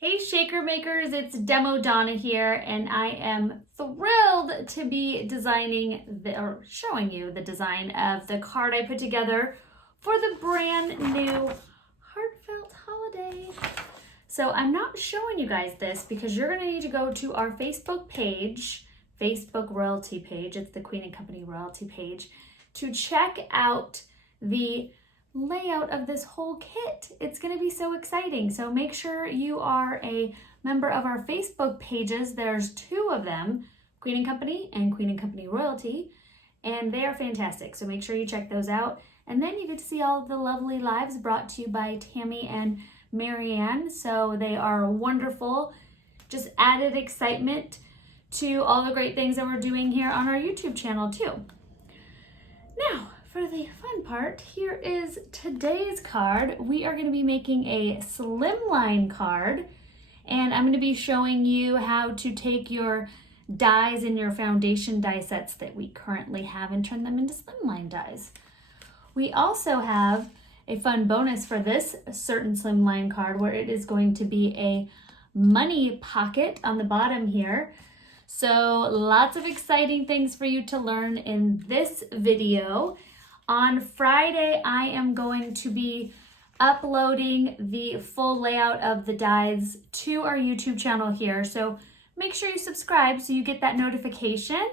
Hey Shaker Makers, it's Demo Donna here, and I am thrilled to be showing you the design of the card I put together for the brand new Heartfelt Holiday. So I'm not showing you guys this because you're going to need to go to our Facebook page, Facebook royalty page, it's the Queen & Company royalty page, to check out the layout of this whole kit. It's going to be so exciting. So make sure you are a member of our Facebook pages. There's two of them, Queen & Company and Queen & Company Royalty, and they are fantastic. So make sure you check those out. And then you get to see all of the lovely lives brought to you by Tammy and Marianne. So they are wonderful. Just added excitement to all the great things that we're doing here on our YouTube channel too. Now, for the fun part, here is today's card. We are going to be making a slimline card, and I'm going to be showing you how to take your dies in your foundation die sets that we currently have and turn them into slimline dies. We also have a fun bonus for this certain slimline card where it is going to be a money pocket on the bottom here. So lots of exciting things for you to learn in this video. On Friday, I am going to be uploading the full layout of the dies to our YouTube channel here. So make sure you subscribe so you get that notification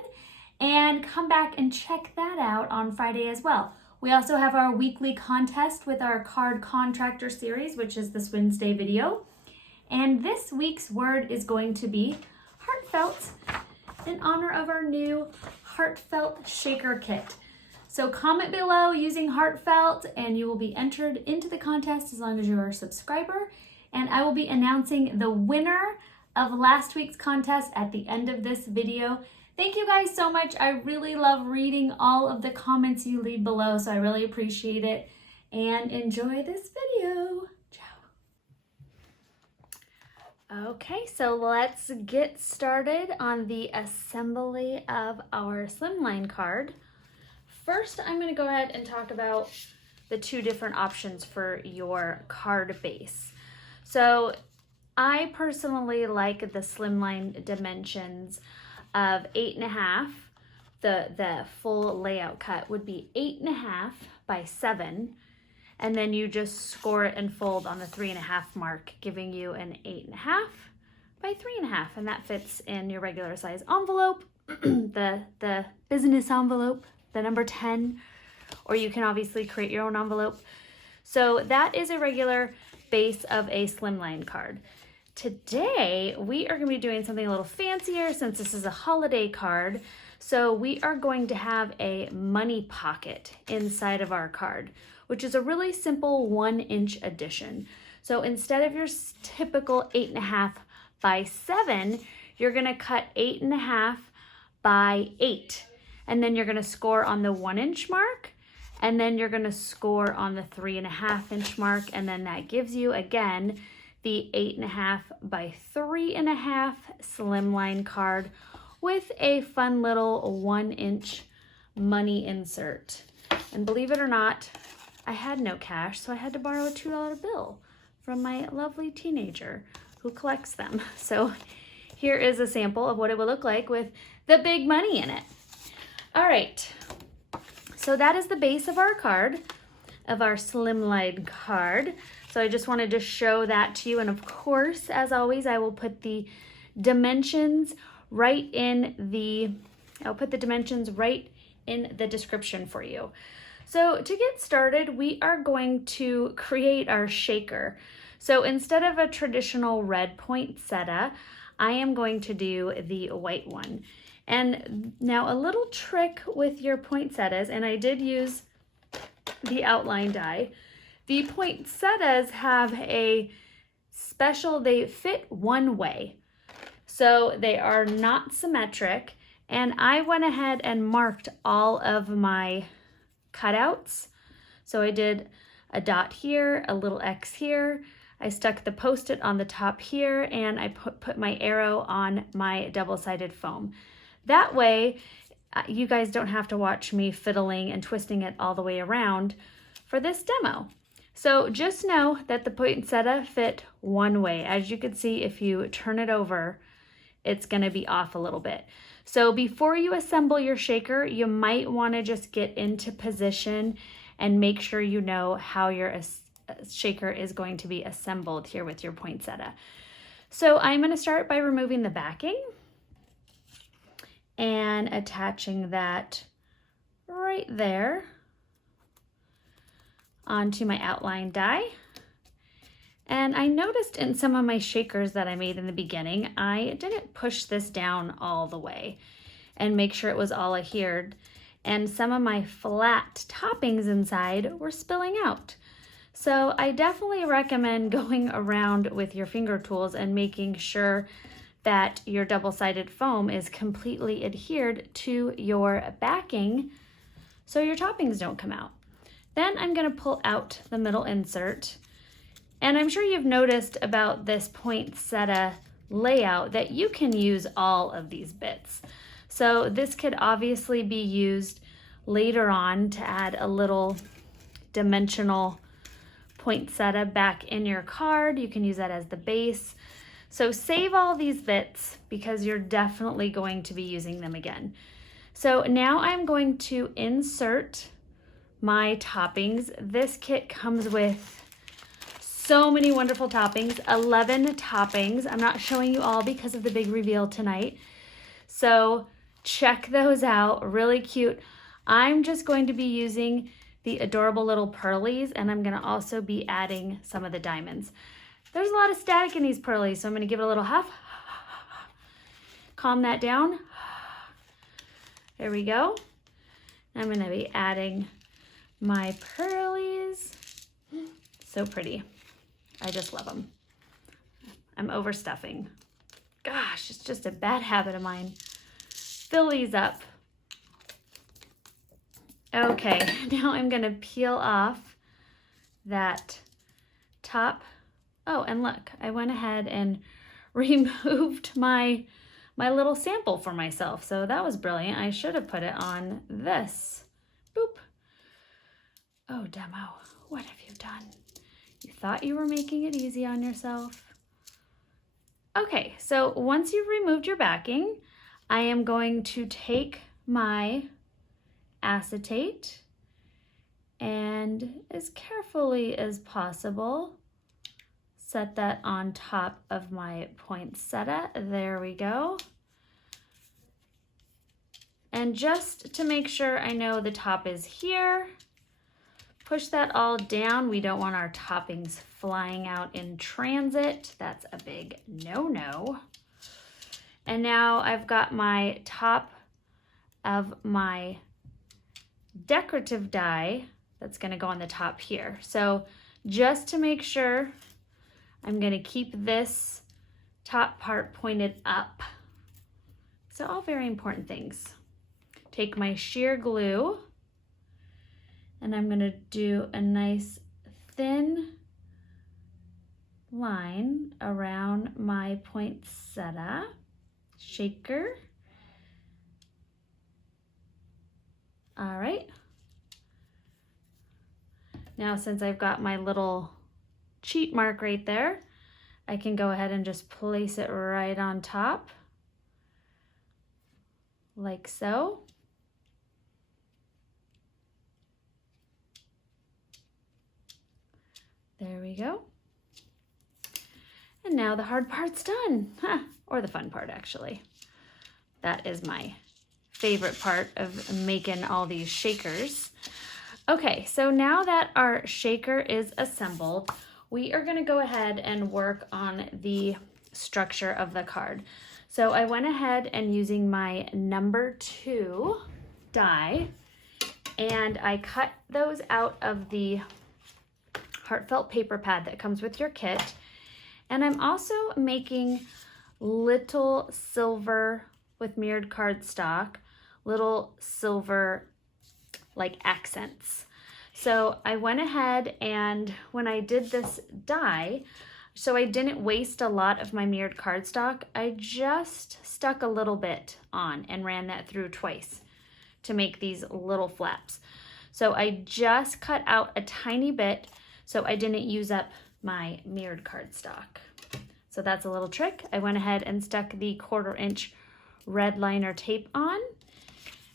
and come back and check that out on Friday as well. We also have our weekly contest with our card contractor series, which is this Wednesday video. And this week's word is going to be heartfelt in honor of our new Heartfelt Shaker kit. So comment below using heartfelt and you will be entered into the contest as long as you're a subscriber. And I will be announcing the winner of last week's contest at the end of this video. Thank you guys so much. I really love reading all of the comments you leave below, so I really appreciate it. And enjoy this video. Ciao. Okay, so let's get started on the assembly of our slimline card. First, I'm going to go ahead and talk about the two different options for your card base. So I personally like the slimline dimensions of 8.5. The full layout cut would be 8.5 by 7. And then you just score it and fold on the 3.5 mark, giving you an 8.5 by 3.5. And that fits in your regular size envelope, the business envelope, the number 10, or you can obviously create your own envelope. So that is a regular base of a slimline card. Today, we are going to be doing something a little fancier since this is a holiday card. So we are going to have a money pocket inside of our card, which is a really simple 1-inch addition. So instead of your typical 8.5 by 7, you're going to cut 8.5 by 8. And then you're going to score on the 1-inch mark, and then you're going to score on the 3.5-inch mark, and then that gives you, again, the 8.5 by 3.5 slimline card with a fun little 1-inch money insert. And believe it or not, I had no cash, so I had to borrow a $2 bill from my lovely teenager who collects them. So here is a sample of what it would look like with the big money in it. All right, so that is the base of our card, of our slimline card. So I just wanted to show that to you. And of course, as always, I will put the dimensions right in the description for you. So to get started, we are going to create our shaker. So instead of a traditional red poinsettia, I am going to do the white one. And now a little trick with your poinsettias, and I did use the outline die. The poinsettias have a special, they fit one way. So they are not symmetric. And I went ahead and marked all of my cutouts. So I did a dot here, a little X here. I stuck the Post-it on the top here, and I put my arrow on my double-sided foam. That way, you guys don't have to watch me fiddling and twisting it all the way around for this demo. So just know that the poinsettia fit one way. As you can see, if you turn it over, it's gonna be off a little bit. So before you assemble your shaker, you might wanna just get into position and make sure you know how your shaker is going to be assembled here with your poinsettia. So I'm gonna start by removing the backing and attaching that right there onto my outline die. And I noticed in some of my shakers that I made in the beginning, I didn't push this down all the way and make sure it was all adhered. And some of my flat toppings inside were spilling out. So I definitely recommend going around with your finger tools and making sure that your double-sided foam is completely adhered to your backing so your toppings don't come out. Then I'm gonna pull out the middle insert. And I'm sure you've noticed about this poinsettia layout that you can use all of these bits. So this could obviously be used later on to add a little dimensional poinsettia back in your card. You can use that as the base. So save all these bits because you're definitely going to be using them again. So now I'm going to insert my toppings. This kit comes with so many wonderful toppings, 11 toppings. I'm not showing you all because of the big reveal tonight. So check those out, really cute. I'm just going to be using the adorable little pearlies, and I'm gonna also be adding some of the diamonds. There's a lot of static in these pearlies, so I'm gonna give it a little huff. Calm that down. There we go. I'm gonna be adding my pearlies. So pretty. I just love them. I'm overstuffing. Gosh, it's just a bad habit of mine. Fill these up. Okay, now I'm gonna peel off that top. Oh, and look, I went ahead and removed my little sample for myself. So that was brilliant. I should have put it on this. Boop. Oh, demo, what have you done? You thought you were making it easy on yourself. Okay, so once you've removed your backing, I am going to take my acetate and as carefully as possible, set that on top of my poinsettia. There we go. And just to make sure I know the top is here, push that all down. We don't want our toppings flying out in transit. That's a big no-no. And now I've got my top of my decorative die that's gonna go on the top here. So just to make sure, I'm gonna keep this top part pointed up. So all very important things. Take my sheer glue, and I'm gonna do a nice thin line around my poinsettia shaker. All right. Now, since I've got my little cheat mark right there, I can go ahead and just place it right on top, like so. There we go. And now the hard part's done, or the fun part actually. That is my favorite part of making all these shakers. Okay, so now that our shaker is assembled, we are gonna go ahead and work on the structure of the card. So I went ahead and using my number 2 die, and I cut those out of the Heartfelt paper pad that comes with your kit. And I'm also making little silver with mirrored cardstock, little silver like accents. So I went ahead and when I did this die, so I didn't waste a lot of my mirrored cardstock, I just stuck a little bit on and ran that through twice to make these little flaps. So I just cut out a tiny bit so I didn't use up my mirrored cardstock. So that's a little trick. I went ahead and stuck the 1/4 inch red liner tape on.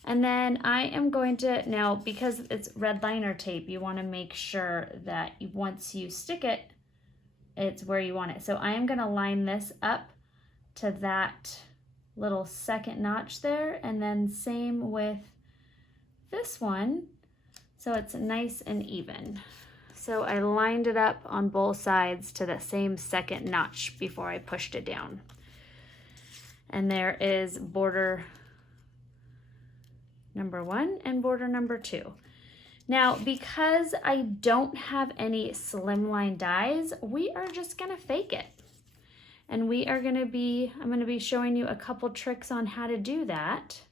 And then I am going to, now because it's red liner tape, you want to make sure that once you stick it, it's where you want it. So I am going to line this up to that little second notch there, and then same with this one, so it's nice and even. So I lined it up on both sides to the same second notch before I pushed it down. And there is border number 1 and border number 2. Now, because I don't have any slimline dies, we are just gonna fake it. And I'm gonna be showing you a couple tricks on how to do that.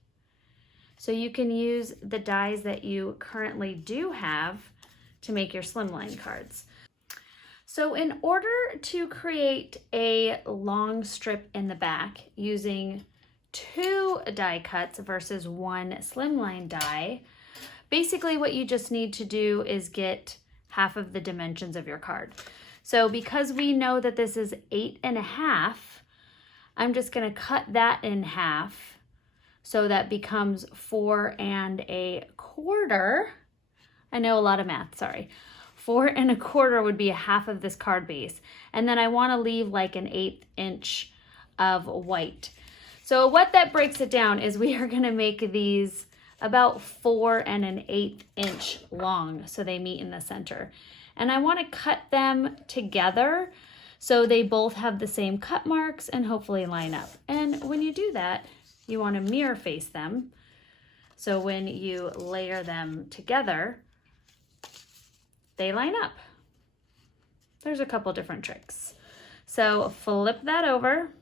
So you can use the dies that you currently do have to make your slimline cards. So in order to create a long strip in the back using 2 die cuts versus 1 slimline die, basically what you just need to do is get half of the dimensions of your card. So because we know that this is 8.5, I'm just gonna cut that in half so that becomes 4.25. I know a lot of math, sorry. 4.25 would be a half of this card base. And then I wanna leave like an 1/8 inch of white. So what that breaks it down is we are gonna make these about 4.1/8 inch long so they meet in the center. And I want to cut them together so they both have the same cut marks and hopefully line up. And when you do that, you want to mirror face them. So when you layer them together, they line up. There's a couple different tricks. So flip that over.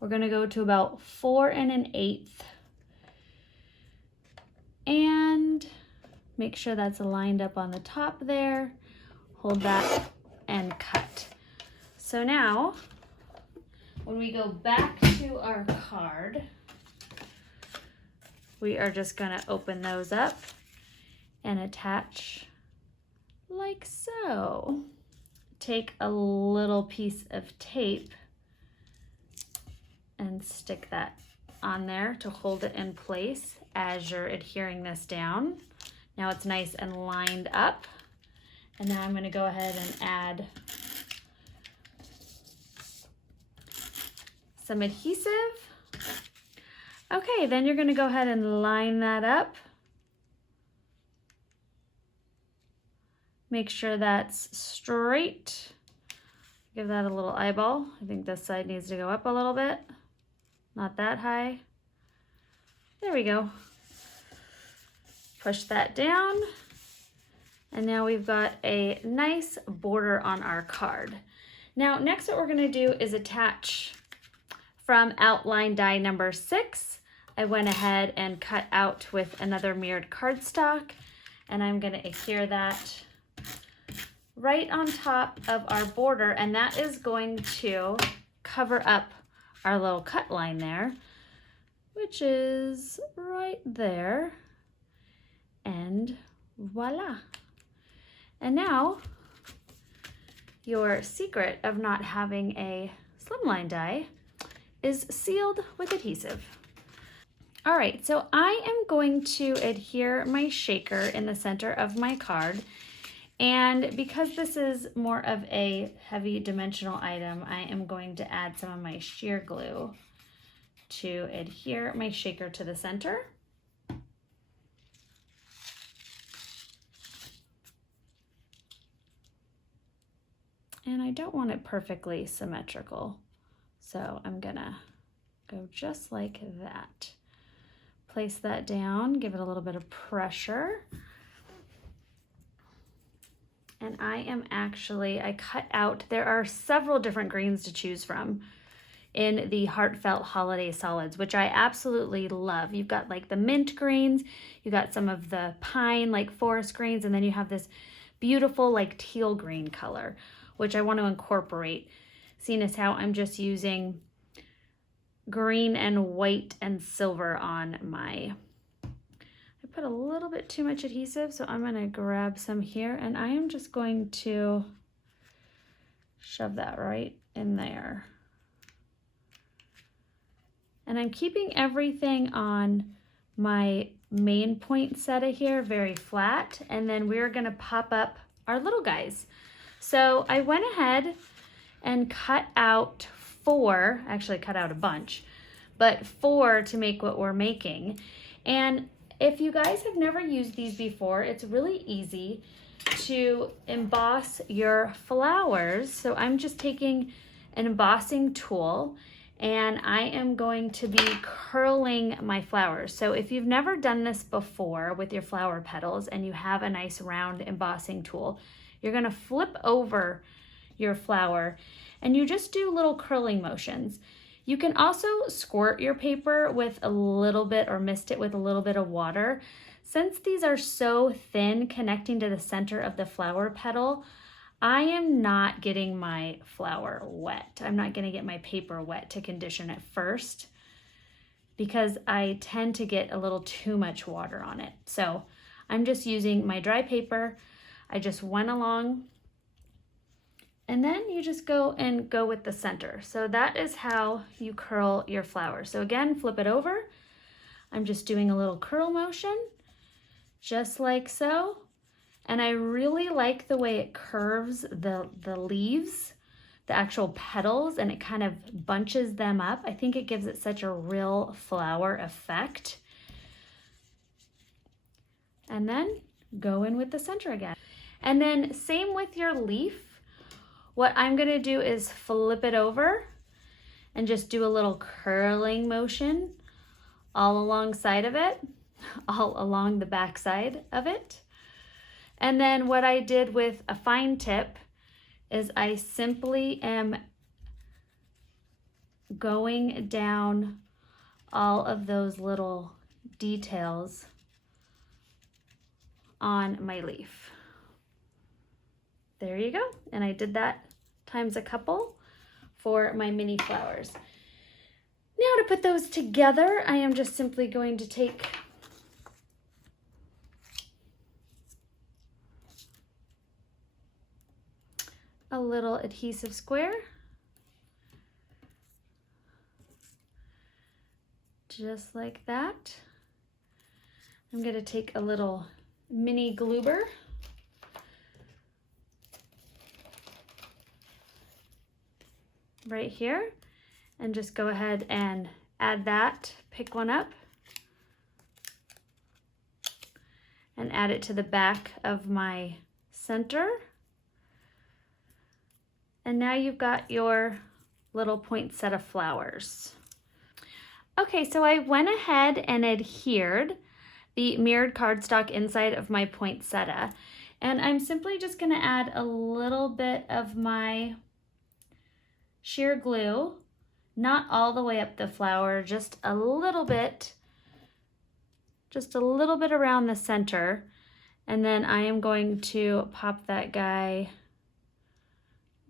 We're going to go to about 4.1/8 and make sure that's lined up on the top there. Hold that and cut. So now, when we go back to our card, we are just gonna open those up and attach like so. Take a little piece of tape and stick that on there to hold it in place as you're adhering this down. Now it's nice and lined up. And now I'm gonna go ahead and add some adhesive. Okay, then you're gonna go ahead and line that up. Make sure that's straight. Give that a little eyeball. I think this side needs to go up a little bit. Not that high. There we go. Push that down. And now we've got a nice border on our card. Now, next what we're gonna do is attach from outline die number 6. I went ahead and cut out with another mirrored cardstock, and I'm gonna adhere that right on top of our border, and that is going to cover up our little cut line there, which is right there. And voila. And now your secret of not having a slimline die is sealed with adhesive. All right, so I am going to adhere my shaker in the center of my card. And because this is more of a heavy dimensional item, I am going to add some of my sheer glue to adhere my shaker to the center. And I don't want it perfectly symmetrical, so I'm gonna go just like that. Place that down, give it a little bit of pressure. And I cut out, there are several different greens to choose from in the Heartfelt Holiday Solids, which I absolutely love. You've got like the mint greens, you got some of the pine, like forest greens, and then you have this beautiful like teal green color, which I want to incorporate, seeing as how I'm just using green and white and silver on my, I put a little bit too much adhesive, so I'm gonna grab some here and I am just going to shove that right in there. And I'm keeping everything on my main poinsettia here very flat, and then we're gonna pop up our little guys. So I went ahead and cut out 4, actually cut out a bunch, but 4 to make what we're making. And if you guys have never used these before, it's really easy to emboss your flowers. So I'm just taking an embossing tool and I am going to be curling my flowers. So if you've never done this before with your flower petals and you have a nice round embossing tool, you're gonna flip over your flower and you just do little curling motions. You can also squirt your paper with a little bit or mist it with a little bit of water. Since these are so thin connecting to the center of the flower petal, I am not getting my flower wet. I'm not gonna get my paper wet to condition it first because I tend to get a little too much water on it. So I'm just using my dry paper. I just went along and then you just go with the center. So that is how you curl your flower. So again, flip it over. I'm just doing a little curl motion, just like so. And I really like the way it curves the leaves, the actual petals, and it kind of bunches them up. I think it gives it such a real flower effect. And then go in with the center again. And then same with your leaf. What I'm gonna do is flip it over and just do a little curling motion all alongside of it, all along the back side of it. And then what I did with a fine tip is I simply am going down all of those little details on my leaf. There you go. And I did that times a couple for my mini flowers. Now to put those together, I am just simply going to take a little adhesive square, just like that. I'm going to take a little mini gloober, right here, and just go ahead and add that, pick one up, and add it to the back of my center. And now you've got your little poinsettia flowers. Okay, so I went ahead and adhered the mirrored cardstock inside of my poinsettia. And I'm simply just gonna add a little bit of my sheer glue, not all the way up the flower, just a little bit around the center. And then I am going to pop that guy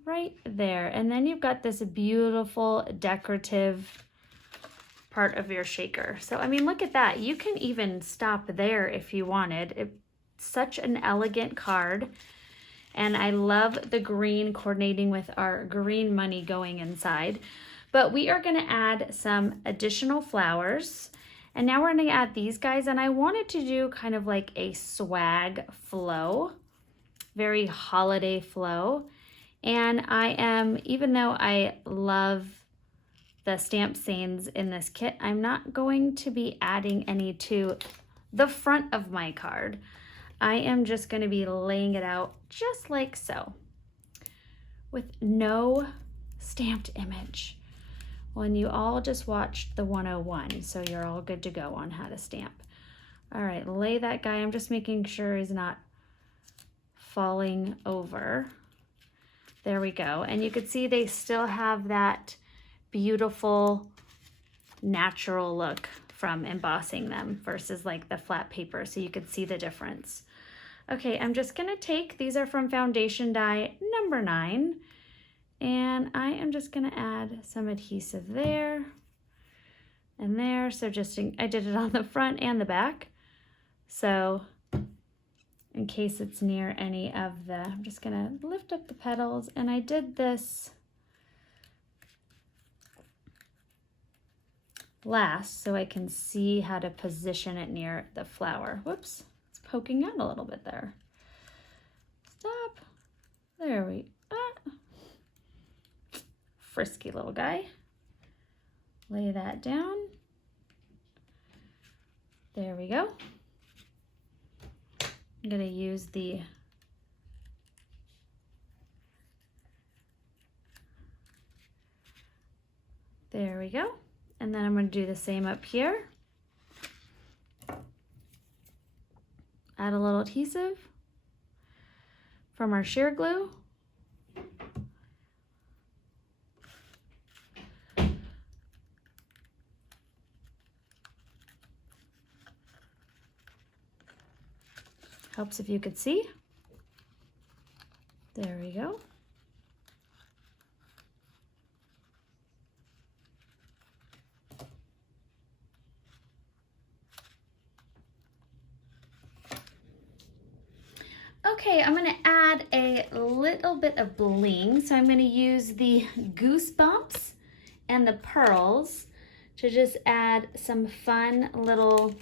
right there. And then you've got this beautiful decorative part of your shaker. So, I mean, look at that. You can even stop there if you wanted. It's such an elegant card. And I love the green coordinating with our green money going inside. But we are gonna add some additional flowers. And now we're gonna add these guys. And I wanted to do kind of like a swag flow, very holiday flow. And I am, even though I love the stamp stains in this kit, I'm not going to be adding any to the front of my card. I am just going to be laying it out just like so, with no stamped image. When you all just watched the 101, so you're all good to go on how to stamp. All right, lay that guy. I'm just making sure he's not falling over. There we go. And you can see they still have that beautiful natural look from embossing them versus like the flat paper. So you could see the difference. Okay, I'm just gonna take, these are from foundation die number 9. And I am just gonna add some adhesive there and there. So just, I did it on the front and the back. So in case it's near any of the, I'm just gonna lift up the petals, and I did this last so I can see how to position it near the flower. Whoops, it's poking out a little bit there. Stop. There we go. Frisky little guy. Lay that down. There we go. I'm gonna use the there we go. And then I'm going to do the same up here. Add a little adhesive from our sheer glue. Helps if you could see. There we go. Okay, I'm gonna add a little bit of bling. So I'm gonna use the goosebumps and the pearls to just add some fun little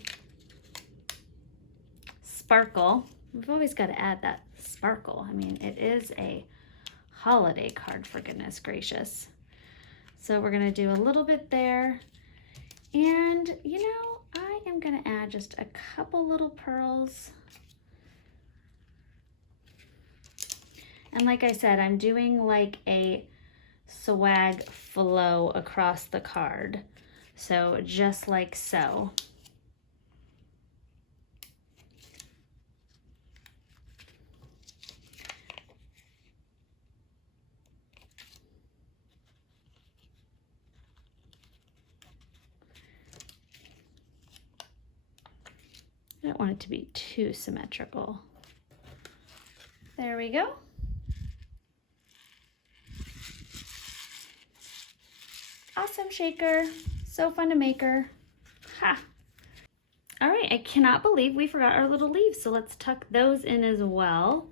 sparkle. We've always got to add that sparkle. I mean, it is a holiday card, for goodness gracious. So we're gonna do a little bit there. And you know, I am gonna add just a couple little pearls. And like I said, I'm doing like a swag flow across the card. So just like so. I don't want it to be too symmetrical. There we go. Awesome shaker. So fun to make her. Ha! All right, I cannot believe we forgot our little leaves, so let's tuck those in as well.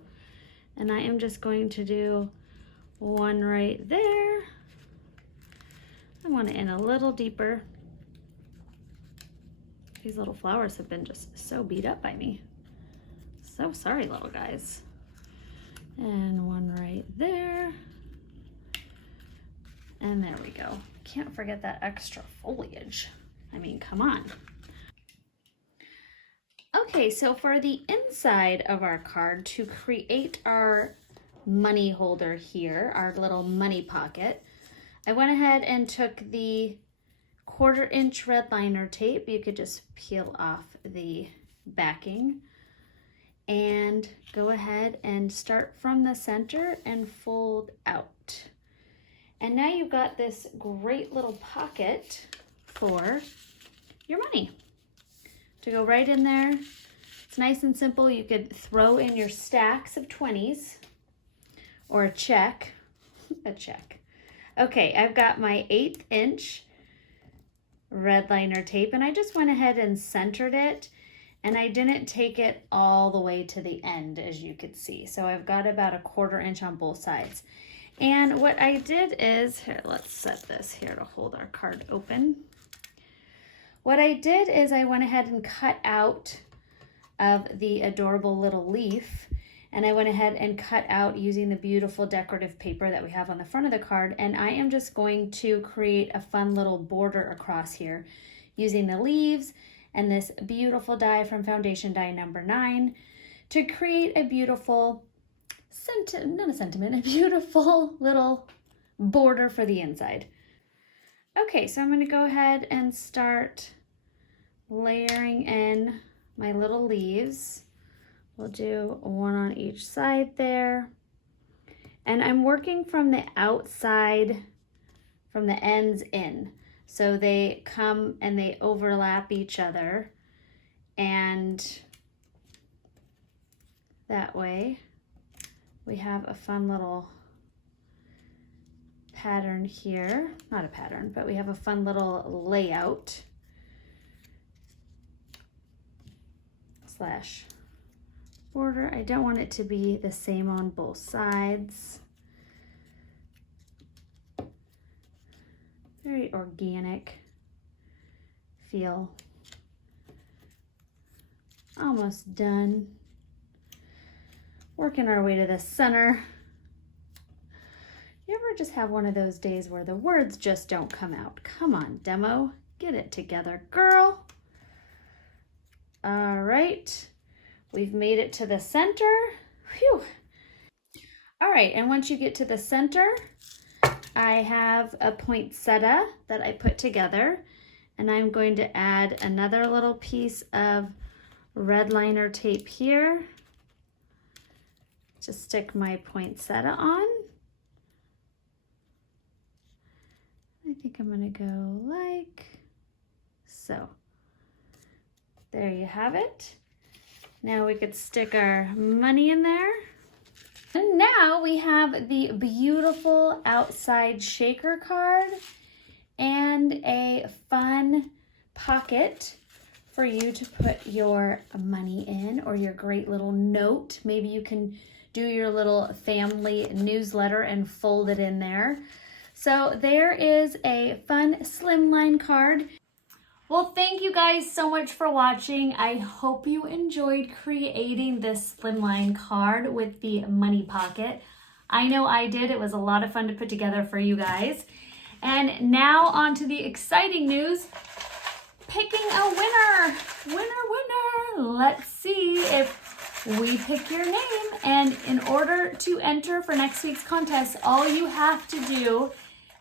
And I am just going to do one right there. I want it in a little deeper. These little flowers have been just so beat up by me. So sorry, little guys. And one right there. And there we go. Can't forget that extra foliage. I mean, come on. Okay, so for the inside of our card, to create our money holder here, our little money pocket, I went ahead and took the 1/4 inch red liner tape. You could just peel off the backing and go ahead and start from the center and fold out. And now you've got this great little pocket for your money to go right in there. It's nice and simple. You could throw in your stacks of 20s or a check. A check. Okay, I've got my 1/8 inch red liner tape, and I just went ahead and centered it, and I didn't take it all the way to the end, as you could see. So I've got about a 1/4 inch on both sides. And what I did is, here, let's set this here to hold our card open. What I did is I went ahead and cut out of the adorable little leaf, and I went ahead and cut out using the beautiful decorative paper that we have on the front of the card, and I am just going to create a fun little border across here using the leaves and this beautiful die from Foundation Die number 9 to create a beautiful a beautiful little border for the inside. Okay, so I'm going to go ahead and start layering in my little leaves. We'll do one on each side there. And I'm working from the outside, from the ends in. So they come and they overlap each other. And that way we have a fun little pattern here. Not a pattern, but we have a fun little layout. slash border. I don't want it to be the same on both sides. Very organic feel. Almost done. Working our way to the center. You ever just have one of those days where the words just don't come out? Come on, demo, get it together, girl. All right, we've made it to the center. Phew. All right, and once you get to the center, I have a poinsettia that I put together, and I'm going to add another little piece of red liner tape here to stick my poinsettia on. I think I'm gonna go like so. There you have it. Now we could stick our money in there. And now we have the beautiful outside shaker card and a fun pocket for you to put your money in, or your great little note. Maybe you can do your little family newsletter and fold it in there. So there is a fun slimline card. Well, thank you guys so much for watching. I hope you enjoyed creating this slimline card with the money pocket. I know I did. It was a lot of fun to put together for you guys. And now on to the exciting news, picking a winner. Winner. Let's see if we pick your name. And in order to enter for next week's contest, all you have to do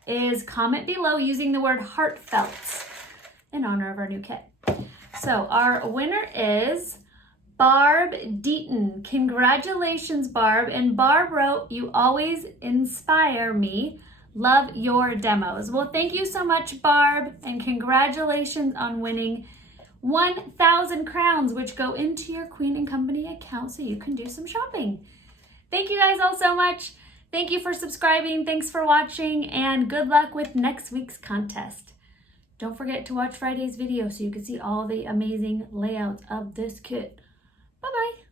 is comment below using the word heartfelt in honor of our new kit. So our winner is Barb Deaton. Congratulations, Barb. And Barb wrote, "You always inspire me. Love your demos." Well, thank you so much, Barb, and congratulations on winning 1,000 crowns, which go into your Queen & Company account so you can do some shopping. Thank you guys all so much. Thank you for subscribing. Thanks for watching, and good luck with next week's contest. Don't forget to watch Friday's video so you can see all the amazing layouts of this kit. Bye-bye.